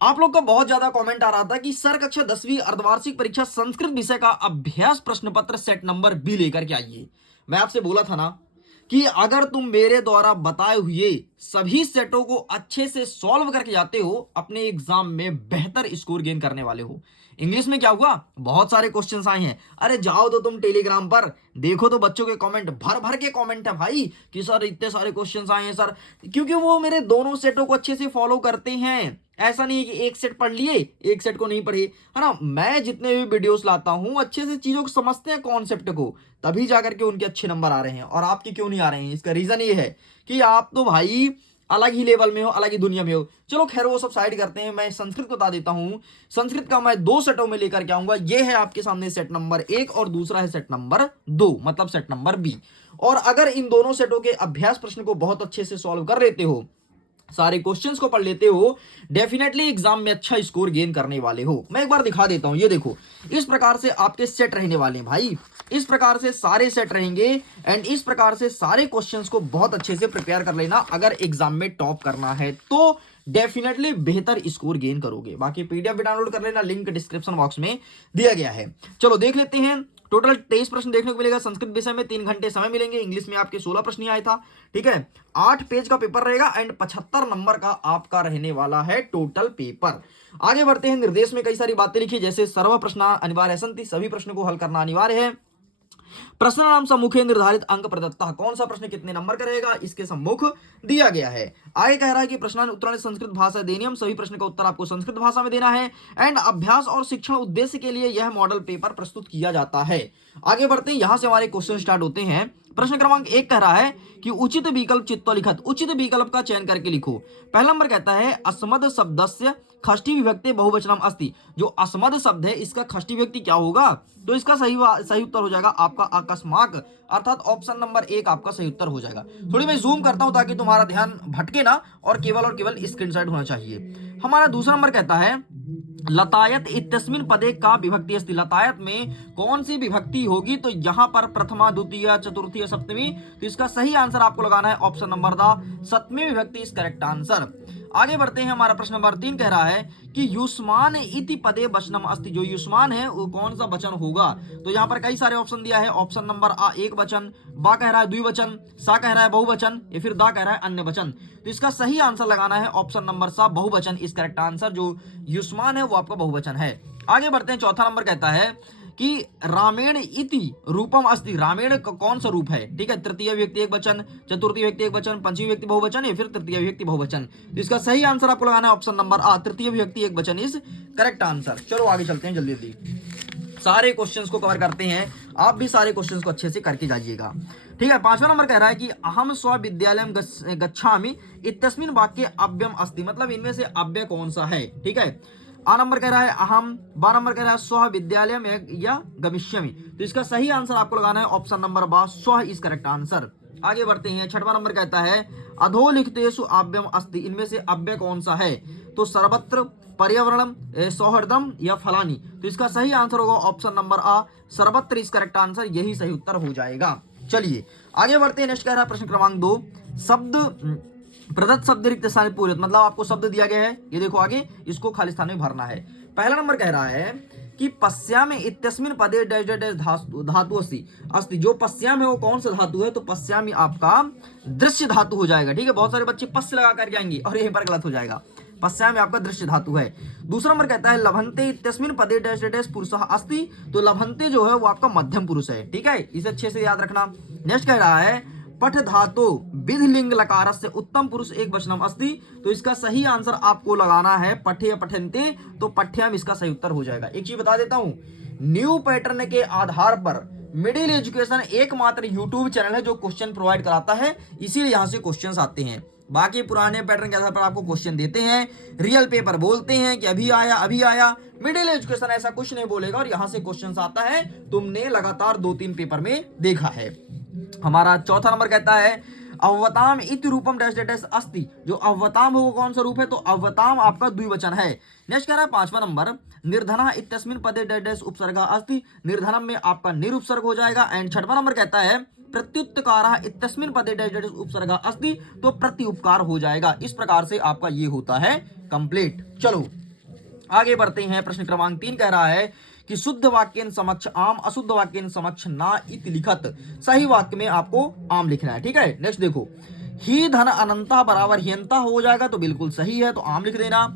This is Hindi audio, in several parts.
आप लोग का बहुत ज्यादा कमेंट आ रहा था कि सर कक्षा 10वीं अर्धवार्षिक परीक्षा संस्कृत विषय का अभ्यास प्रश्न पत्र सेट नंबर बी लेकर के आइए। मैं आपसे बोला था ना कि अगर तुम मेरे द्वारा बताए हुए सभी सेटों को अच्छे से सॉल्व करके जाते हो, अपने एग्जाम में बेहतर स्कोर गेन करने वाले हो। इंग्लिश में क्या हुआ, बहुत सारे क्वेश्चंस आए हैं। अरे जाओ तो तुम टेलीग्राम पर देखो तो बच्चों के कमेंट भर भर के कमेंट है भाई कि सर इतने सारे क्वेश्चंस आए हैं सर, क्योंकि वो मेरे दोनों सेटों को अच्छे से फॉलो करते हैं। ऐसा नहीं है कि एक सेट पढ़ लिए एक सेट को नहीं पढ़े, है ना। मैं जितने भी वीडियोस लाता हूं अच्छे से चीजों को समझते हैं कॉन्सेप्ट को, तभी जाकर के उनके अच्छे नंबर आ रहे हैं। और आपके क्यों नहीं आ रहे हैं, इसका रीजन ये है कि आप तो भाई अलग ही लेवल में हो, अलग ही दुनिया में हो। चलो खैर वो सब साइड करते हैं, मैं संस्कृत बता देता हूं। संस्कृत का मैं दो सेटों में लेकर के आऊंगा। ये है आपके सामने सेट नंबर 1 और दूसरा है सेट नंबर 2, मतलब सेट नंबर बी। और अगर इन दोनों सेटों के अभ्यास प्रश्न को बहुत अच्छे से सॉल्व कर लेते हो, सारे क्वेश्चंस को पढ़ लेते हो, डेफिनेटली एग्जाम में अच्छा स्कोर गेन करने वाले हो। मैं एक बार दिखा देता हूं, ये देखो इस प्रकार से आपके सेट रहने वाले हैं भाई। इस प्रकार से सारे सेट रहेंगे एंड इस प्रकार से सारे क्वेश्चंस को बहुत अच्छे से प्रिपेयर कर लेना। अगर एग्जाम में टॉप करना है तो डेफिनेटली बेहतर स्कोर गेन करोगे। बाकी पीडीएफ भी डाउनलोड कर लेना, लिंक डिस्क्रिप्शन बॉक्स में दिया गया है। चलो देख लेते हैं। टोटल 23 प्रश्न देखने को मिलेगा। संस्कृत विषय में 3 घंटे समय मिलेंगे। इंग्लिश में आपके 16 प्रश्न ही आया था, ठीक है। 8 पेज का पेपर रहेगा एंड 75 नंबर का आपका रहने वाला है टोटल पेपर। आगे बढ़ते हैं। निर्देश में कई सारी बातें लिखी, जैसे सर्व प्रश्न अनिवार्य सन्ति, सभी प्रश्नों को हल करना अनिवार्य है। प्रश्न नाम सम्मुखे निर्धारित अंक प्रदत्ता, कौन सा प्रश्न कितने नंबर का रहेगा इसके सम्मुख दिया गया है। आगे कह रहा है कि प्रश्न उत्तर संस्कृत भाषा देनियम, सभी प्रश्न का उत्तर आपको संस्कृत भाषा में देना है एंड अभ्यास और शिक्षण उद्देश्य के लिए यह मॉडल पेपर प्रस्तुत किया जाता है। आगे बढ़ते हैं, यहां से हमारे क्वेश्चन स्टार्ट होते हैं। प्रश्न क्रमांक 1 कह रहा है कि उचित विकल्प चित्तो लिखत, उचित विकल्प का चयन करके लिखो। पहला नंबर कहता है अस्मद शब्दस्य खष्टी विभक्ति बहुवचनम अस्ति, जो अस्मद शब्द है इसका खष्टी विभक्ति क्या होगा, तो इसका सही उत्तर हो जाएगा आपका अकस्माक, अर्थात ऑप्शन नंबर 1 आपका सही उत्तर हो जाएगा। थोड़ी मैं जूम करता हूं ताकि तुम्हारा ध्यान भटके ना और केवल स्क्रीनशॉट होना चाहिए। हमारा दूसरा नंबर कहता है लतायत इत्यस्मिन् पदे का विभक्ति अस्ति, लतायत में कौन सी विभक्ति होगी, तो यहां पर प्रथमा द्वितीय चतुर्थी सप्तमी, तो इसका सही आंसर आपको लगाना है ऑप्शन नंबर द सप्तमी विभक्ति इज करेक्ट आंसर। आगे बढ़ते हैं। हमारा प्रश्न नंबर 3 कह रहा है कि युष्मान इति पदे वचनम अस्ति, जो युष्मान है वो कौन सा वचन होगा, तो यहाँ पर कई सारे ऑप्शन दिया है। ऑप्शन नंबर आ एक वचन, बा कह रहा है द्विवचन, सा कह रहा है बहुवचन, या फिर दा कह रहा है अन्य वचन। तो इसका सही आंसर लगाना है ऑप्शन नंबर सा बहुवचन इज करेक्ट आंसर, जो युष्मान है वो आपका बहुवचन है। आगे बढ़ते हैं। चौथा नंबर कहता है कि रामेण इति रूपम अस्ति, रामेण का कौन सा रूप है, ठीक है। तृतीय व्यक्ति एक वचन, चतुर्थी व्यक्ति एक वचन, पंचमी व्यक्ति बहुवचन, या फिर तृतीय व्यक्ति बहुवचन। तो इसका सही आंसर आपको लगाना है ऑप्शन नंबर आ, तृतीय व्यक्ति एक वचन इज करेक्ट आंसर। चलो आगे चलते हैं, जल्दी जल्दी सारे क्वेश्चंस को कवर करते हैं। आप भी सारे क्वेश्चंस को अच्छे से करके जाइएगा, ठीक है। 5वां नंबर कह रहा है कि अहम स्वविद्यालयम गच्छामि इत्यस्मिन् वाक्ये अव्ययम अस्ति, मतलब इनमें से अव्यय कौन सा है, ठीक है। आ नंबर कह रहा है अहम, बा नंबर कह रहा है स्व विद्यालयम या गमिष्यामि, तो इसका सही आंसर आपको लगाना है ऑप्शन नंबर बा, स्व इज करेक्ट आंसर। आगे बढ़ते हैं। 6वां नंबर कहता है अधोलिखितेषु अव्ययम अस्ति, इनमें से अव्यय कौन सा है, तो सर्वत्र, पर्यावरणम, सौहृदम या फलानी, तो इसका सही आंसर होगा ऑप्शन नंबर आ, सर्वत्र इज करेक्ट आंसर, यही सही उत्तर हो जाएगा। चलिए आगे बढ़ते हैं। नेक्स्ट कह रहा है प्रश्न क्रमांक 2, शब्द प्रदत्त शब्द रिक्त स्थान पूरित, मतलब आपको शब्द दिया गया है, ये देखो आगे, इसको खाली स्थान में भरना है। पहला नंबर कह रहा है कि पश्याम इत्यस्मिन् पदे डैश डैश डैश धातु अस्ति, जो पश्याम है वो कौन सा धातु है, तो पश्यामी आपका दृश्य धातु हो जाएगा, ठीक है। बहुत सारे बच्चे पश्य लगा करके आएंगे और यहीं पर गलत हो जाएगा, पश्यामी आपका दृश्य धातु है। दूसरा नंबर कहता है लभंते इत्यस्मिन् पदे डैश डैश पुरुषः अस्ति, तो लभंते जो है वो आपका मध्यम पुरुष है, ठीक है, इसे अच्छे से याद रखना। नेक्स्ट कह रहा है पठ धातु विधिलिंग लकारस्य उत्तम पुरुष एक वचनम अस्ति, तो इसका सही आंसर आपको लगाना है पठ्य पठन्ते, तो पठ्यम इसका सही उत्तर हो जाएगा। एक चीज बता देता हूं, न्यू पैटर्न के आधार पर मिडिल एजुकेशन एकमात्र यूट्यूब चैनल है जो क्वेश्चन प्रोवाइड कराता है, इसीलिए यहां से क्वेश्चंस आते हैं। बाकी पुराने पैटर्न के आधार पर आपको क्वेश्चन देते हैं, रियल पेपर बोलते हैं कि अभी आया। मिडिल एजुकेशन ऐसा कुछ नहीं बोलेगा और यहां से क्वेश्चंस आता है, तुमने लगातार 2-3 पेपर में देखा है। हमारा चौथा नंबर कहता है अवताम इति रूपम डैश डैश अस्ति, जो अवताम हो वो कौन सा रूप है, तो अवताम आपका द्विवचन है। नेक्स्ट कह रहा है 5वां नंबर निर्धना इत्यस्मिन् पदे डैश डैश उपसर्ग अस्ति, निर्धनम में आपका निरुपसर्ग हो जाएगा। एंड 6वां नंबर कहता है प्रत्युत्कारः इत्यस्मिन् पदे डैश डैश उपसर्ग अस्ति, तो प्रत्युपकार हो जाएगा। इस प्रकार से आपका ये होता है कंप्लीट। चलो आगे बढ़ते हैं। प्रश्न क्रमांक 3 कह रहा है कि शुद्ध वाक्यन समक्ष आम, अशुद्ध वाक्यन समक्ष ना इति लिखत। सही वाक्य में आपको आम लिखना है। ठीक है, नेक्स्ट देखो, ही धन अनंता बराबर हियंता हो जाएगा, तो बिल्कुल सही है, तो आम लिख देना।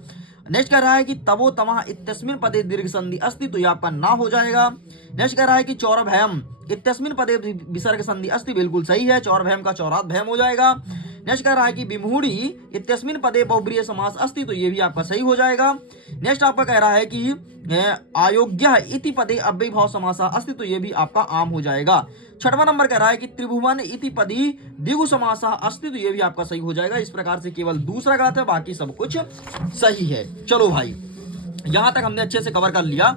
नेक्स्ट कह रहा है कि तबो तमः इत्यस्मिन् पदे दीर्घ संधि अस्ति, तो ये आपका ना हो जाएगा। नेक्स्ट कह रहा है कि चौरभयम इत्यस्मिन् पदे विसर्ग संधि अस्ति, बिल्कुल सही है, चौरभयम का चौरात भयम हो जाएगा। नेक्स्ट कह रहा है कि विमूढ़ी इत्यस्मिन् पदे बहुब्रीहि समास अस्ति, तो ये भी आपका सही हो जाएगा। नेक्स्ट आपका कह रहा है कि अयोग्य इति पदे अव्ययीभाव समासा अस्ति, तो ये भी आपका आम हो जाएगा। छठवां नंबर कह रहा है कि त्रिभुवन इति पदी द्विगु समासा अस्ति, तो ये भी आपका सही हो जाएगा। इस प्रकार से केवल दूसरा गलत है, बाकी सब कुछ सही है। चलो भाई, यहां तक हमने अच्छे से कवर कर लिया।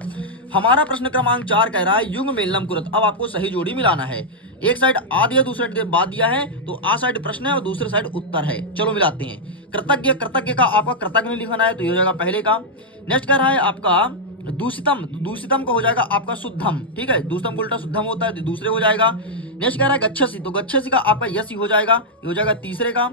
हमारा प्रश्न क्रमांक 4 कह रहा है युग मेलनम कुरुत। अब आपको सही जोड़ी मिलाना है। एक साइड आ दिया, दूसरे साइड बाद दिया है, तो आ साइड प्रश्न है और दूसरे साइड उत्तर है। चलो मिलाते हैं। कृतज्ञ, कृतज्ञ का आपका कृतज्ञ लिखना है, तो ये हो जाएगा पहले का। नेक्स्ट कह रहा है आपका दूषितम, दूषितम का हो जाएगा आपका शुद्धम। ठीक है, दूषितम उल्टा शुद्धम होता है, तो दूसरे हो जाएगा। नेक्स्ट कह रहा है गच्छसी, तो गच्छसी का आपका यस ही हो जाएगा, ये हो जाएगा तीसरे का।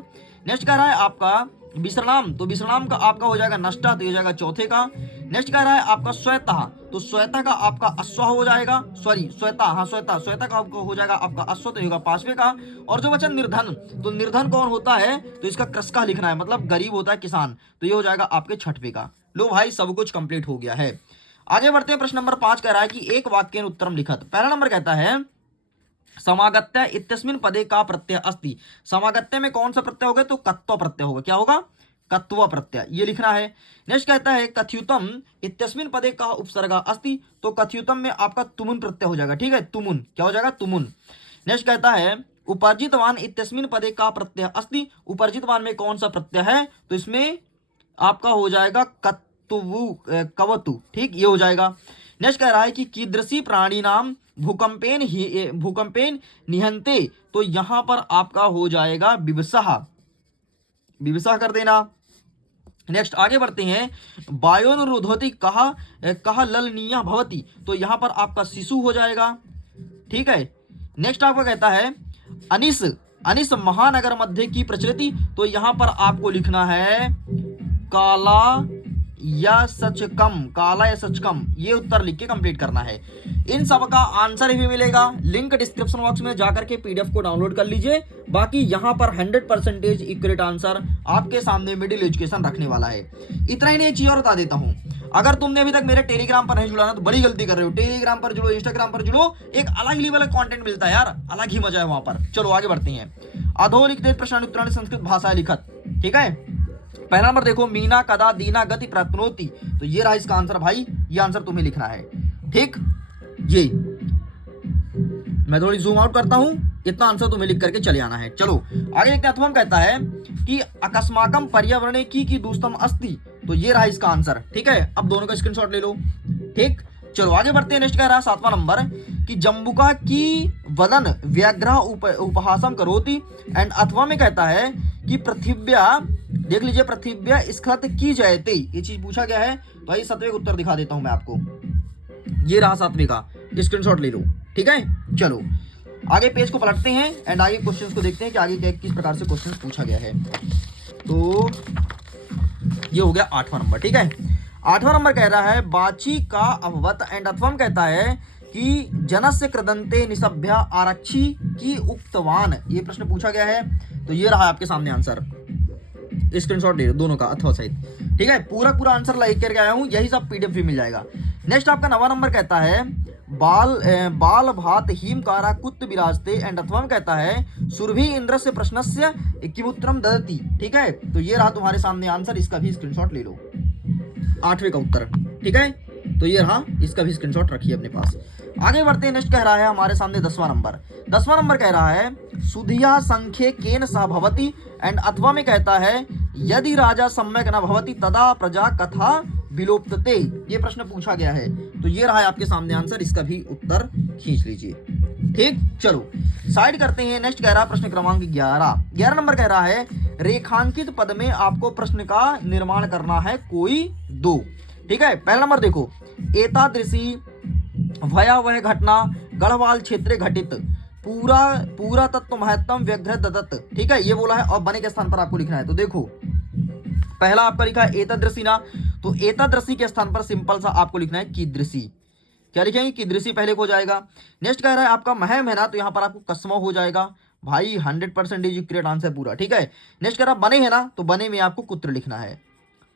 नेक्स्ट कह रहा है आपका विश्राम, तो विश्राम का आपका हो जाएगा नष्टा, तो ये हो जाएगा चौथे का। नेक्स्ट कह रहा है आपका श्वेता, तो श्वेता का आपका अश्व हो जाएगा, सॉरी श्वेता, हाँ श्वेता, श्वेता का आपको हो जाएगा आपका अश्व, तो होगा पांचवे का। और जो बचा निर्धन, तो निर्धन कौन होता है, तो इसका कृषका लिखना है, मतलब गरीब होता है, किसान, तो ये हो जाएगा आपके छठवे का। लो भाई, सब कुछ कंप्लीट हो गया है। आगे बढ़ते हैं। प्रश्न नंबर 5 कह रहा है कि एक वाक्य उत्तरम लिखत। पहला नंबर कहता है समागत्य इत्यस्मिन् पदे का प्रत्यय अस्ति। समागत्य में कौन सा प्रत्यय होगा, तो कत्व प्रत्यय होगा। क्या होगा, कत्व प्रत्यय, ये लिखना है। नेक्स्ट कहता है कथ्युतम इत्यस्मिन् पदे का उपसर्ग अस्ति, तो कथ्युतम में आपका तुमुन प्रत्यय हो जाएगा। ठीक है, तुमुन, क्या हो जाएगा, तुमुन। नेक्स्ट कहता है उपर्जितवान इत्यस्मिन् पदे का प्रत्यय अस्ति। उपर्जितवान में कौन सा प्रत्यय है, तो इसमें आपका हो जाएगा कवतु। ठीक, ये हो जाएगा। नेक्स्ट कह रहा है कि कीदृशी प्राणी नाम भूकंपेन निहंते, तो यहां पर आपका हो जाएगा विवशः, विवशः कर देना। नेक्स्ट आगे बढ़ते हैं। वायोनुरोधोति कहा ललनीय भवति, तो यहां पर आपका शिशु हो जाएगा। ठीक है, नेक्स्ट आपका कहता है अनिस, अनिस महानगर मध्य की प्रचलिति, तो यहां पर आपको लिखना है काला या सचकम, काला या सचकम, ये उत्तर लिख के कंप्लीट करना है। इन सब का आंसर भी मिलेगा, लिंक डिस्क्रिप्शन बॉक्स में जाकर के पीडीएफ को डाउनलोड कर लीजिए। बाकी यहाँ पर 100% एक्यूरेट आंसर आपके सामने मिडिल एजुकेशन रखने वाला है। इतना ही नहीं, एक चीज और बता देता हूँ, अगर तुमने अभी तक मेरे टेलीग्राम पर नहीं जुड़ा ना, तो बड़ी गलती कर रहे हो। टेलीग्राम पर जुड़ो, इंस्टाग्राम पर जुड़ो, एक अलग लेवल का कंटेंट मिलता है यार, अलग ही मजा है वहां पर। चलो आगे बढ़ते हैं। अधोलिखित प्रश्न उत्तराणि संस्कृत भाषा लिखत। ठीक है, पहला नंबर देखो, मीना कदा दीना गति प्राप्नोति, तो ये रहा इसका आंसर भाई, ये आंसर तुम्हें लिखना है। ठीक, ये मैं थोड़ी जूम आउट करता हूं, इतना आंसर तुम्हें लिख करके चले आना है। चलो आगे देखते हैं। अथवम कहता है कि अकस्माकम पर्यावरणे की दूषतम अस्ति, तो ये रहा इसका आंसर। ठीक है, अब दोनों का स्क्रीनशॉट ले लो। ठीक, चलो आगे बढ़ते हैं। नेक्स्ट कह रहा है 7वां नंबर कि जम्बुका की वदन व्याघ्र उपहासम करोति, एंड अथवा में कहता है कि पृथिव्या, देख लीजिए, पृथिव्या स्खलित की जयते, ये चीज पूछा गया है। तो भाई 7वें का उत्तर दिखा देता हूं मैं आपको, ये रहा 7वें का, स्क्रीनशॉट ले लो। ठीक है, चलो आगे पेज को पलटते हैं एंड आगे क्वेश्चंस को देखते हैं कि आगे किस प्रकार से क्वेश्चंस पूछा गया है। तो ये हो गया 8वां नंबर। ठीक है, 8वां नंबर कह रहा है बाची का अभवत, एंड अथवम कहता है कि जनस्य कृदंते निसभ्या आरक्षी की उक्तवान, ये प्रश्न पूछा गया है। तो ये रहा आपके सामने आंसर, स्क्रीनशॉट ले लो दोनों का अथवा सहित। ठीक है, पूरा आंसर लाइक करके आया हूं, यही सब पीडीएफ भी मिल जाएगा। नेक्स्ट आपका 9वां नंबर कहता है बाल भात हिमकारा कुत्त विराजते, एंड अथवा कहता है सुरभि इंद्र से प्रश्नस्य किमुत्तरम ददति। ठीक है, तो ये रहा तुम्हारे सामने आंसर, इसका भी स्क्रीनशॉट ले लो, 8वें का उत्तर। ठीक है, तो ये रहा, इसका भी स्क्रीनशॉट रखिए अपने पास। आगे बढ़ते हैं। नेक्स्ट कह रहा है हमारे सामने 10वां नंबर। 10वां नंबर कह रहा है सुधिया संख्ये केन सा भवति, एंड अथवा में कहता है यदि राजा सम्यक न भवति तदा प्रजा कथा विलोप्यते, ये प्रश्न पूछा गया है। तो ये रहा है आपके सामने आंसर, इसका भी उत्तर खींच लीजिए। ठीक, चलो साइड करते हैं। नेक्स्ट कह रहा है प्रश्न क्रमांक 11 नंबर कह रहा है रेखांकित पद में आपको प्रश्न का निर्माण करना है कोई दो। ठीक है, पहला नंबर देखो, एतादृशी भयावह घटना गढ़वाल क्षेत्र घटित, पूरा तत्व महत्तम व्यग्र दत्त। ठीक है, ये बोला है, और बने के स्थान पर आपको लिखना है। तो देखो, पहला आपका लिखा है एतदृशी ना, तो एतादृशी के स्थान पर सिंपल सा आपको लिखना है कीदृशी। क्या लिखेंगे? कीदृशी पहले हो जाएगा। नेक्स्ट कह रहा है आपका महम है ना, तो यहाँ पर आपको कसमो हो जाएगा। भाई 100% करेक्ट आंसर पूरा, ठीक है। नेक्स्ट कह रहा बने है ना, तो बने में आपको कुत्र लिखना है।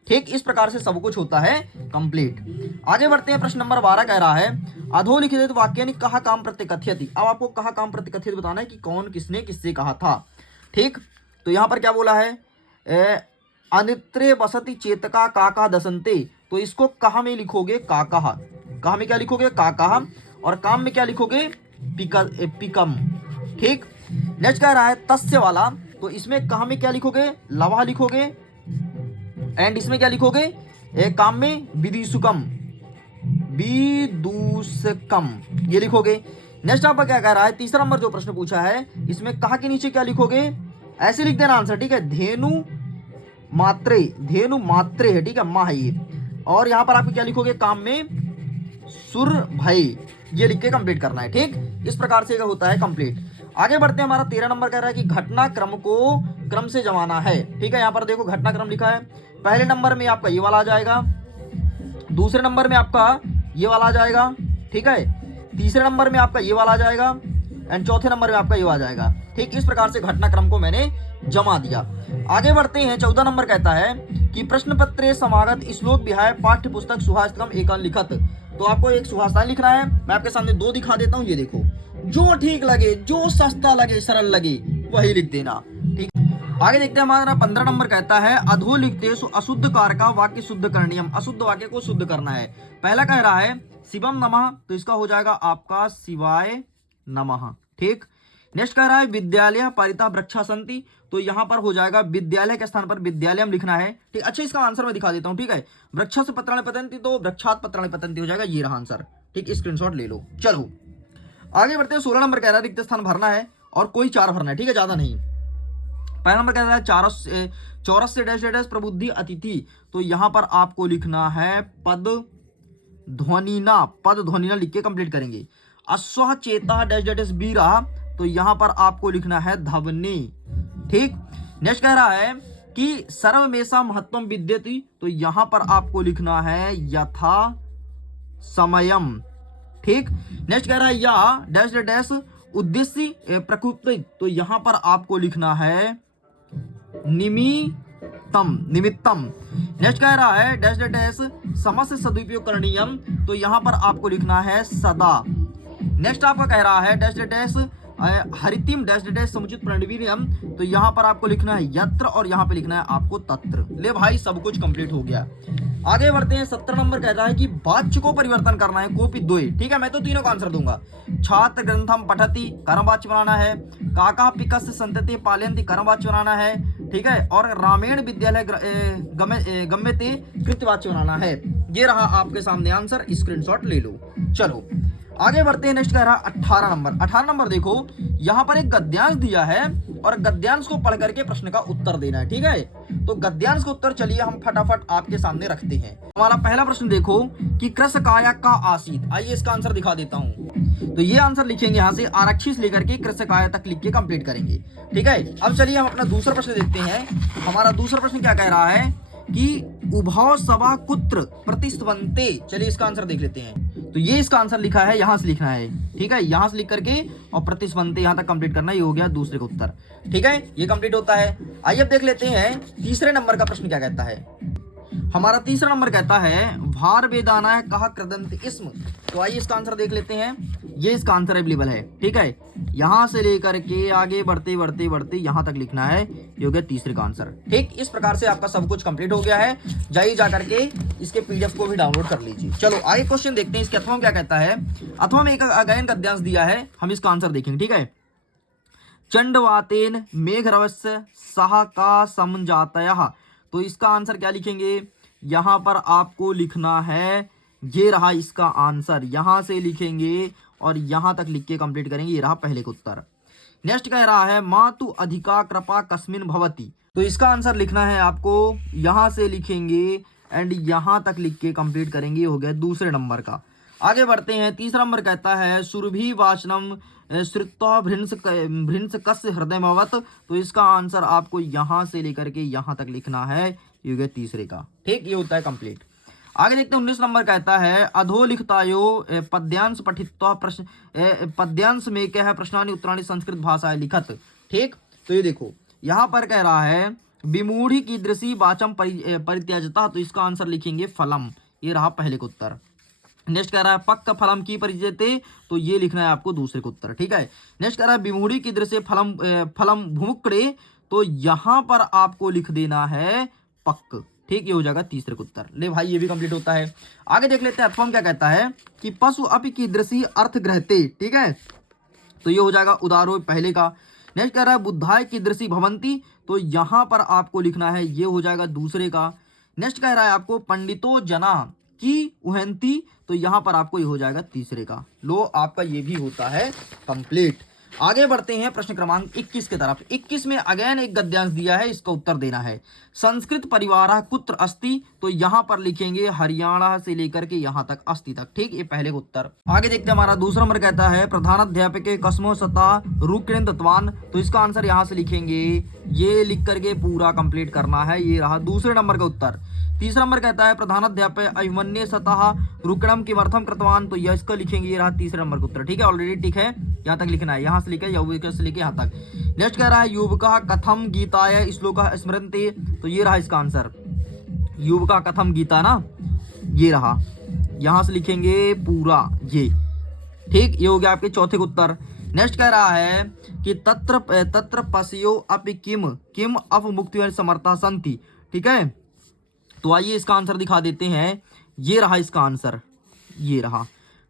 ठीक, इस प्रकार से सब कुछ होता है कंप्लीट। आगे बढ़ते हैं, प्रश्न नंबर 12 कह रहा है अधोलिखित वाक्य कहा काम प्रत्यकथ्यति। अब आपको कहा काम प्रत्यकथ्यति बताना है कि कौन किसने किससे कहा था। ठीक, तो यहाँ पर क्या बोला है, अनित्रे बसति चेतका काका दसंते, तो इसको कहा में लिखोगे काका, कहा में क्या लिखोगे काका, और काम में क्या लिखोगे पिकम। ठीक, नेक्स्ट कह रहा है तस्य वाला, तो इसमें कहा में क्या लिखोगे लवा लिखोगे, एंड इसमें क्या लिखोगे काम में विदुषकम, विदुषकम ये लिखोगे। नेक्स्ट आपका क्या कह रहा है, तीसरा नंबर जो प्रश्न पूछा है, इसमें कहा के नीचे क्या लिखोगे, ऐसे लिख देना आंसर। ठीक है, धेनु मात्रे, धेनु मात्रे है, ठीक है, माँ है ये। और यहाँ पर आपको क्या लिखोगे काम में सुर भाई, ये लिख के कंप्लीट करना है। ठीक, इस प्रकार से होता है कंप्लीट। आगे बढ़ते हैं, हमारा 13 नंबर कह रहा है कि घटना क्रम को क्रम से जमाना है। ठीक है, यहाँ पर देखो घटना क्रम लिखा है, पहले नंबर में आपका ये वाला आ जाएगा, दूसरे नंबर में आपका ये वाला आ जाएगा, ठीक है, तीसरे नंबर में आपका ये वाला आ जाएगा, एंड चौथे नंबर में आपका ये आ जाएगा। ठीक, इस प्रकार से घटनाक्रम को मैंने जमा दिया। आगे बढ़ते हैं, 14 नंबर कहता है कि प्रश्न पत्रे समागत श्लोक विहाय पाठ्य पुस्तक सुहास्तकम एकान लिखत। तो आपको एक सुहास्थान लिखना है, मैं आपके सामने दो दिखा देता हूँ, ये देखो, जो ठीक लगे, जो सस्ता लगे, सरल लगे, वही लिख देना। ठीक, आगे देखते हैं, हमारा 15 नंबर कहता है अधोलिखितेषु अशुद्ध कारका वाक्य शुद्ध करणीयम, अशुद्ध वाक्य को शुद्ध करना है। पहला कह रहा है शिवम नमः, तो इसका हो जाएगा आपका शिवाय नमः। ठीक, नेक्स्ट कह रहा है विद्यालय परितः वृक्षा सन्ति, तो यहां पर हो जाएगा विद्यालय के स्थान पर विद्यालयम लिखना है। ठीक, अच्छा इसका आंसर मैं दिखा देता हूं। ठीक है, वृक्षा से पत्राणि पतन्ति, तो वृक्षात पत्राणि पतन्ति हो जाएगा, ये रहा आंसर। ठीक, स्क्रीनशॉट ले लो। चलो आगे बढ़ते हैं, 16 नंबर कह रहा है रिक्त स्थान भरना है और कोई 4 भरना है। ठीक है, ज्यादा नहीं। पहला नंबर कह रहा है चौरस से डैश डैश प्रबुद्धि अतिथि, तो यहां पर आपको लिखना है पद ध्वनिना, पद ध्वनिना लिख के कंप्लीट करेंगे। अश्व चेता डैश डैश बीरा, तो यहां पर आपको लिखना है धवनी। ठीक, नेक्स्ट कह रहा है कि सर्वमेषा महत्वम विद्यति, तो यहां पर आपको लिखना है यथा समयम। ठीक, नेक्स्ट कह रहा है या डैश डैश उद्देश्य प्रकृति, तो यहां पर आपको लिखना है निमित्तम, निमित्तम। नेक्स्ट कह रहा है डैश डैश समस्त सदुपयोग करणीयम, तो यहां पर आपको लिखना है सदा। नेक्स्ट आपका कह रहा है डैश डैश हरितिम डैश डैश समुचित प्रणवीर्यम, तो यहां पर आपको लिखना है यत्र और यहां पे लिखना है आपको तत्र। ले भाई, सब कुछ कंप्लीट हो गया। आगे बढ़ते हैं, 17 नंबर कहता है कि वाच्य को परिवर्तन करना है, कोपी द्वय। ठीक है, मैं तो तीनों का आंसर दूंगा। छात्र ग्रंथम पठति, कर्मवाच्य बनाना है। काका पिकस संतति पालयन्ति, कर्मवाच्य बनाना है। ठीक है, और रामेण विद्यालय गम्यते कृत्यवाच्य बनाना है। ये रहा आपके सामने आंसर, स्क्रीनशॉट ले लो। चलो आगे बढ़ते हैं, नेक्स्ट कह रहा 18 नंबर। 18 नंबर देखो, यहां पर एक गद्यांश दिया है और गद्यांश को पढ़ करके प्रश्न का उत्तर देना है। ठीक है, तो गद्यांश का उत्तर चलिए हम फटाफट आपके सामने रखते हैं। हमारा पहला प्रश्न देखो कि कृष्ण काया का आसीत, आइए इसका आंसर दिखा देता हूं। तो ये आंसर लिखेंगे यहां से आरक्षी से लेकर के कृष्ण काया तक लिख के कंप्लीट करेंगे। ठीक है, अब चलिए हम अपना दूसरा प्रश्न देखते हैं। हमारा दूसरा प्रश्न क्या कह रहा है कि उभौ सभा कुत्र प्रतिस्पंते, चलिए इसका आंसर देख लेते हैं। तो ये इसका आंसर लिखा है, यहां से लिखना है। ठीक है, यहां से लिख करके और प्रतिस्पंते यहां तक कंप्लीट करना, ये हो गया दूसरे का उत्तर। ठीक है, ये कंप्लीट होता है। आइए अब देख लेते हैं तीसरे नंबर का प्रश्न क्या कहता है। हमारा तीसरा नंबर कहता है भार वेदाना कहा कृदंत इसम, तो आइए इसका आंसर देख लेते हैं। ये इसका आंसर अवेलेबल है। ठीक है, यहां से लेकर के आगे बढ़ते बढ़ते बढ़ते यहां तक लिखना है, ये हो गया तीसरे का आंसर। ठीक, इस प्रकार से आपका सब कुछ कंप्लीट हो गया है। जाइए जाकर के इसके पीडीएफ को भी डाउनलोड कर लीजिए। चलो आगे क्वेश्चन देखते हैं, इसके अथवा में क्या कहता है। अथवा में एक अगयन गद्यांश दिया है, हम इसका आंसर देखेंगे। ठीक है, चंडवातेन मेघरवस्य सह का समजातयः, तो इसका आंसर क्या लिखेंगे, यहां पर आपको लिखना है, ये रहा इसका आंसर, यहां से लिखेंगे और यहां तक लिख के कंप्लीट करेंगे, ये रहा पहले का उत्तर। नेक्स्ट कह रहा है मातु अधिका कृपा कस्मिन भवति, तो इसका आंसर लिखना है आपको, यहां से लिखेंगे एंड यहां तक लिख के कंप्लीट करेंगे, हो गया दूसरे नंबर का। आगे बढ़ते हैं, तीसरा नंबर कहता है सुरभि वाचनम श्रुत्वा भृंस कस्य हृदयमवत, तो इसका आंसर आपको यहां से लेकर के यहां तक लिखना है, ये हो गया तीसरे का। ठीक, ये होता है कंप्लीट। आगे देखते हैं 19 नंबर कहता है अधोलिखितायो पद्यांश पठित्वा प्रश्न पद्यांश में क्या है प्रश्नानि उत्तराणि संस्कृत भाषा है लिखत। ठीक, तो ये देखो यहाँ पर कह रहा है विमूढ़ी कीदृशी वाचम परित्यजता, तो इसका आंसर लिखेंगे फलम। ये रहा पहले का उत्तर। नेक्स्ट कह रहा है पक्क फलम की परिचयते, तो ये लिखना है आपको दूसरे का उत्तर। ठीक है, नेक्स्ट कह रहा है विमूढ़ी कीदृशे फलम फलम भुमुक्रे, तो यहाँ पर आपको लिख देना है पक्क। ठीक, ये हो जाएगा तीसरे का उत्तर। ले भाई ये भी कंप्लीट होता है। आगे देख लेते हैं अथवम क्या कहता है कि पशु अपि कीदृशी अर्थ ग्रहते। ठीक है, तो ये हो जाएगा उदारो पहले का। नेक्स्ट कह रहा है बुद्धाय कीदृशी भवंती, तो यहाँ पर आपको लिखना है ये हो जाएगा दूसरे का। नेक्स्ट कह रहा है आपको पंडितो जना की उहंती, तो यहाँ पर आपको ये हो जाएगा तीसरे का। लो आपका ये भी होता है कंप्लीट। आगे बढ़ते हैं प्रश्न क्रमांक 21 की तरफ। 21 में अगेन एक गद्यांश दिया है, इसका उत्तर देना है। संस्कृत परिवार कुत्र अस्ति, तो यहाँ पर लिखेंगे हरियाणा से लेकर के यहाँ तक अस्ति तक। ठीक, ये पहले का उत्तर। आगे देखते हैं हमारा दूसरा नंबर कहता है प्रधानाध्यापक कस्मो सता रुक्ण तत्वान, तो इसका आंसर यहाँ से लिखेंगे, ये लिख करके पूरा कंप्लीट करना है। ये रहा दूसरे नंबर का उत्तर। तीसरा नंबर कहता है प्रधानाध्यापक अभिमन्य सतः रुकणम किमर्थम कृतवान, तो यह इसको लिखेंगे, ये रहा तीसरे नंबर का उत्तर। ठीक है, ऑलरेडी ठीक है, यहाँ तक लिखना है, यहाँ से लिखे यौविक से लेके यहाँ तक। नेक्स्ट कह रहा है युवका कथम गीताय श्लोक स्मरन्ते, तो ये रहा इसका आंसर, युवका कथम गीता ना, ये रहा, यहाँ से लिखेंगे पूरा ये। ठीक, ये हो गया आपके चौथे का उत्तर। नेक्स्ट कह रहा है कि तत्र पश्यो अपि किम किम अपमुक्ति समर्था संति। ठीक है, तो आइए इसका आंसर दिखा देते हैं, ये रहा इसका आंसर, ये रहा।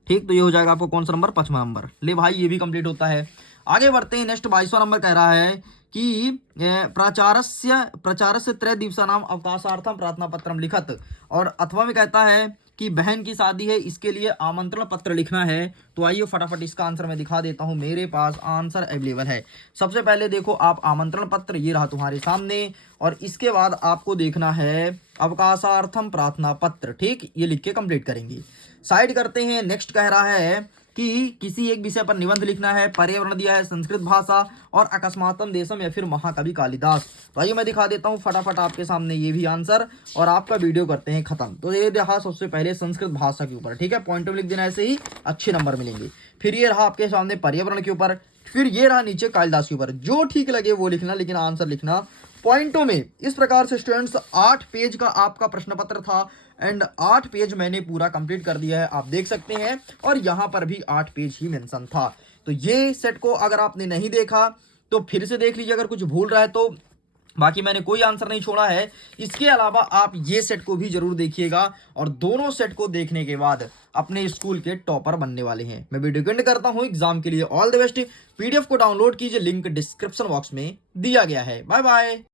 ठीक, तो ये हो जाएगा आपको कौन सा नंबर, 5वां नंबर। ले भाई ये भी कंप्लीट होता है। आगे बढ़ते हैं। नेक्स्ट 22वां नंबर कह रहा है कि प्राचार्य त्रय दिवसानाम अवकाशार्थम प्रार्थना पत्रम लिखत, और अथवा में कहता है कि बहन की शादी है, इसके लिए आमंत्रण पत्र लिखना है। तो आइए फटाफट इसका आंसर मैं दिखा देता हूं, मेरे पास आंसर अवेलेबल है। सबसे पहले देखो आप आमंत्रण पत्र, ये रहा तुम्हारे सामने, और इसके बाद आपको देखना है अवकाशार्थम प्रार्थना पत्र। ठीक, ये लिख के कंप्लीट करेंगे। साइड करते हैं। नेक्स्ट कह रहा है कि किसी एक विषय पर निबंध लिखना है, पर्यावरण दिया है, संस्कृत भाषा और अकस्मातम देशम या फिर महाकवि कालिदास। तो आइए मैं दिखा देता हूँ फटाफट आपके सामने ये भी आंसर, और आपका वीडियो करते हैं खत्म। तो ये रहा सबसे पहले संस्कृत भाषा के ऊपर। ठीक है, पॉइंट में लिख देना, ऐसे ही अच्छे नंबर मिलेंगे। फिर ये रहा आपके सामने पर्यावरण के ऊपर, फिर ये रहा नीचे कालिदास के ऊपर। जो ठीक लगे वो लिखना, लेकिन आंसर लिखना पॉइंटों में। इस प्रकार से स्टूडेंट्स 8 पेज का आपका प्रश्न पत्र था, एंड 8 पेज मैंने पूरा कंप्लीट कर दिया है, आप देख सकते हैं। और यहाँ पर भी 8 पेज ही मेंशन था। तो ये सेट को अगर आपने नहीं देखा तो फिर से देख लीजिए, अगर कुछ भूल रहा है तो। बाकी मैंने कोई आंसर नहीं छोड़ा है। इसके अलावा आप ये सेट को भी जरूर देखिएगा, और दोनों सेट को देखने के बाद अपने स्कूल के टॉपर बनने वाले हैं। मैं वीडियो एंड करता हूं एग्जाम के लिए। All the best. पीडीएफ को डाउनलोड कीजिए, लिंक डिस्क्रिप्शन बॉक्स में दिया गया है। Bye bye.